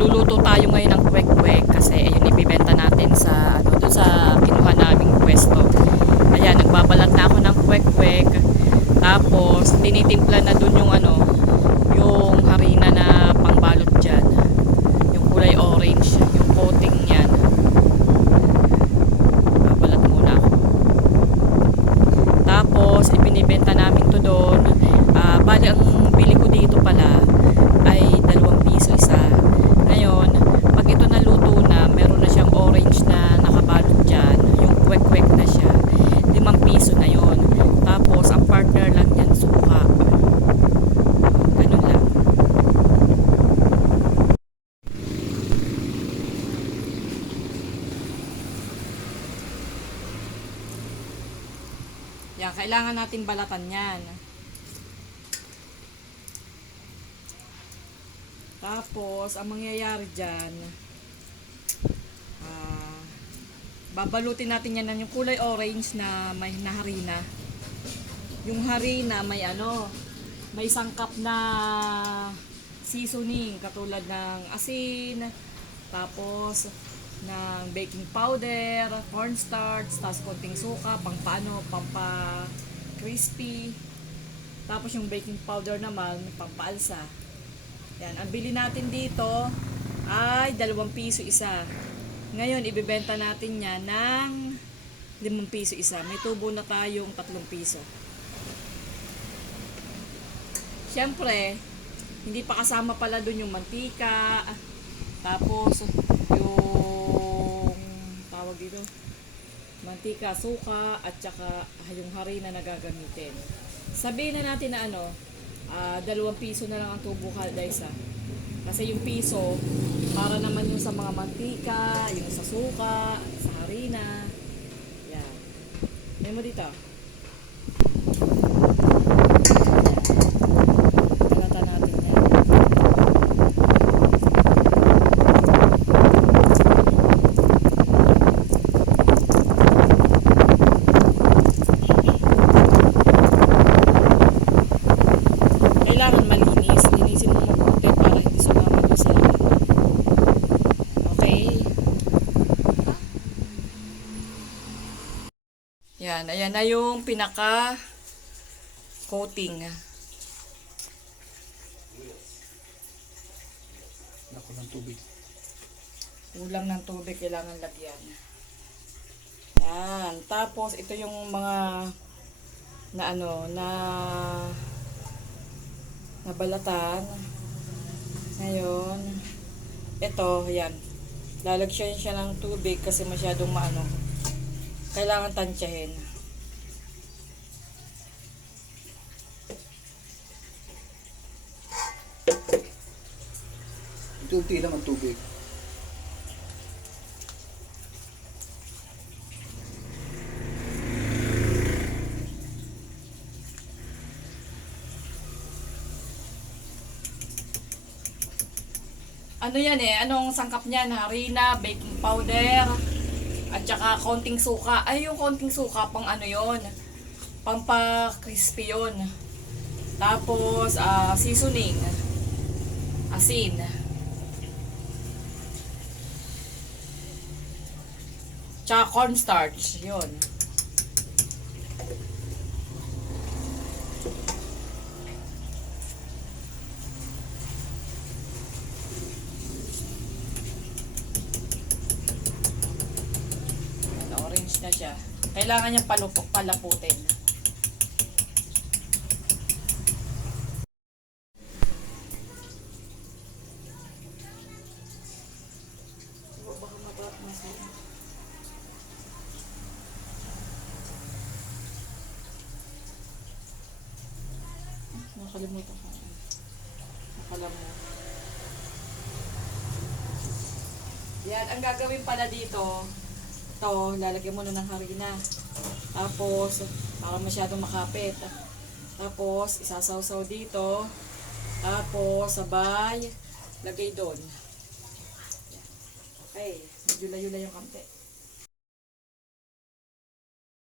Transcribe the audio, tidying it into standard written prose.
Magluluto tayo ngayon ng kwek-kwek kasi ayun ibibenta natin sa ano doon sa kinuha naming pwesto. Ayan, nagbabalat na ako ng kwek-kwek. Tapos tinitimpla na doon yung ano, yung harina na pangbalot diyan. Yung kulay orange, yung coating niyan. Babalat muna ako. Tapos ibinibenta namin to doon. Bali ang bili ko dito pala ay 2 piso isa. Ngayon, pag ito naluto na, meron na siyang orange na nakabalot dyan, yung kwek-kwek na siya, 5 piso na yon. Tapos, ang partner lang yan, suka. Ganun lang. Yan, kailangan natin balatan yan. Tapos, ang mangyayari dyan, babalutin natin yan ng yung kulay orange na may na harina. Yung harina may ano, may sangkap na seasoning katulad ng asin, tapos ng baking powder, cornstarch, tapos konting suka, pang paano, pampa crispy. Tapos yung baking powder naman, pampaalsa. Yan, ang bili natin dito ay 2 piso isa. Ngayon, ibibenta natin yan ng 5 piso isa. May tubo na tayong 3 piso. Siyempre, hindi pa kasama pala dun yung mantika. Tapos, yung tawag dito, mantika, suka, at saka yung harina na gagamitin. Sabihin na natin na ano, 2 piso na lang ang tubo kada isa. Kasi yung piso, para naman yung sa mga mantika, yung sa suka, sa harina. Yan. May mo dito. Balatan natin yan. Kailangan malinis. Linisin mo mabuti para hindi sumama doon sa laman. Okay? Yan. Ayan na yung pinaka coating. Ako ng tubig. Kulang ng tubig. Kailangan lagyan. Yan. Tapos ito yung mga na ano, na balatan. Ngayon, ito, yan. Lalagyan siya ng tubig kasi masyadong maano. Kailangan tansyahin. Unti lang ang tubig. Ano yan eh? Anong sangkap niyan? Harina, baking powder, at saka konting suka. Ay, yung konting suka, pang ano yon, pampa-crispy yon. Tapos, seasoning, asin. Tsaka cornstarch, yon. Orange na siya. Kailangan niya palaputin. Nakalimutan ko. Nakala mo. Yan, ang gagawin pala dito, ito, lalagyan mo na ng harina. Tapos, para masyadong makapit. Tapos, isasawsaw dito. Tapos, sabay, lagay doon. Okay, medyo layo-layo yung kamte.